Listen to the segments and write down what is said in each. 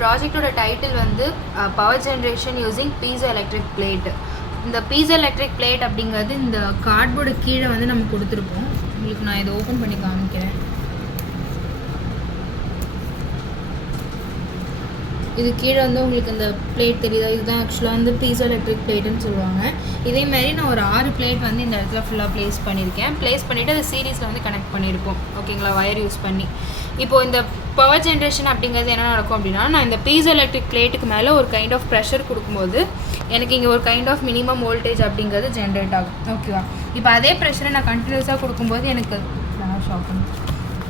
ப்ராஜெக்டோட title வந்து power generation using piezo electric plate. இந்த piezo electric plate அப்படிங்கிறது இந்த கார்ட்போர்டு கீழே வந்து நம்ம கொடுத்துருப்போம். உங்களுக்கு நான் இதை ஓப்பன் பண்ணி காமிக்கிறேன். இது கீழே வந்து உங்களுக்கு இந்த பிளேட் தெரியுதா, இதுதான் ஆக்சுவலாக வந்து பீசோ எலக்ட்ரிக் பிளேட்டுன்னு சொல்லுவாங்க. இதேமாதிரி நான் ஒரு 6 பிளேட் வந்து இந்த இடத்துல ஃபுல்லாக ப்ளேஸ் பண்ணியிருக்கேன். ப்ளேஸ் பண்ணிவிட்டு அதை சீரீஸில் வந்து கனெக்ட் பண்ணியிருப்போம். ஓகேங்களா, வயர் யூஸ் பண்ணி. இப்போது இந்த பவர் ஜென்ரேஷன் அப்படிங்கிறது என்ன நடக்கும் அப்படின்னா, நான் இந்த பீசோ எலக்ட்ரிக் பிளேட்டுக்கு மேலே ஒரு கைண்ட் ஆஃப் ப்ரெஷர் கொடுக்கும்போது எனக்கு இங்கே ஒரு கைண்ட் ஆஃப் மினிமம் வோல்டேஜ் அப்படிங்கிறது ஜென்ரேட் ஆகும். ஓகேவா, இப்போ அதே ப்ரெஷரை நான் கண்டினியூஸாக கொடுக்கும்போது எனக்கு ஷாக்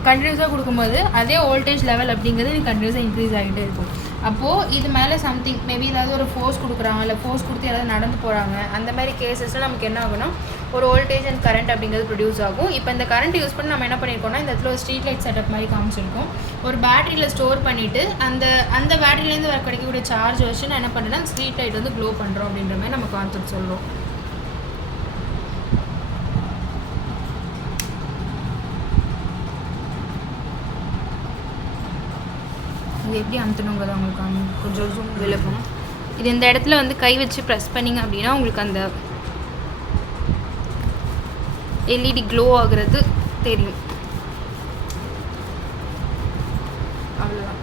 கண்டினியூஸாக கொடுக்கும்போது அதே வோல்டேஜ் லெவல் அப்படிங்கிறது எனக்கு கண்டினியூஸாக இன்க்ரீஸ் ஆகிட்டே இருக்கும். அப்போது இது மேலே சம்திங் மேபி ஏதாவது ஒரு ஃபோர்ஸ் கொடுக்குறாங்க, இல்லை ஃபோர்ஸ் கொடுத்து ஏதாவது நடந்து போகிறாங்க, அந்த மாதிரி கேசஸில் நமக்கு என்ன ஆகும்னா ஒரு வோல்டேஜ் அண்ட் கரண்ட் அப்படிங்கிறது ப்ரொடியூஸ் ஆகும். இப்போ இந்த கரண்ட் யூஸ் பண்ணி நம்ம என்ன பண்ணியிருக்கோம்னா இந்த இடத்துல ஒரு ஸ்ட்ரீட் லைட் செட்டப் மாதிரி காமிச்சிருக்கோம். ஒரு பேட்டரியில் ஸ்டோர் பண்ணிவிட்டு அந்த பேட்டரியிலேருந்து வர கிடைக்கக்கூடிய சார்ஜ் வச்சு நான் என்ன பண்ணுறேன்னா ஸ்ட்ரீட் லைட் வந்து க்ளோ பண்ணுறோம் அப்படின்ற மாதிரி நம்ம கான்செப்ட் சொல்கிறோம். இது எப்படி அமுத்தணுங்கிறத உங்களுக்கு கொஞ்சம் ஜூம் விளக்கும். இது இந்த இடத்துல வந்து கை வச்சு ப்ரெஸ் பண்ணிங்க அப்படின்னா உங்களுக்கு அந்த எல்இடி க்ளோ ஆகுறது தெரியும். அவ்வளோதான்.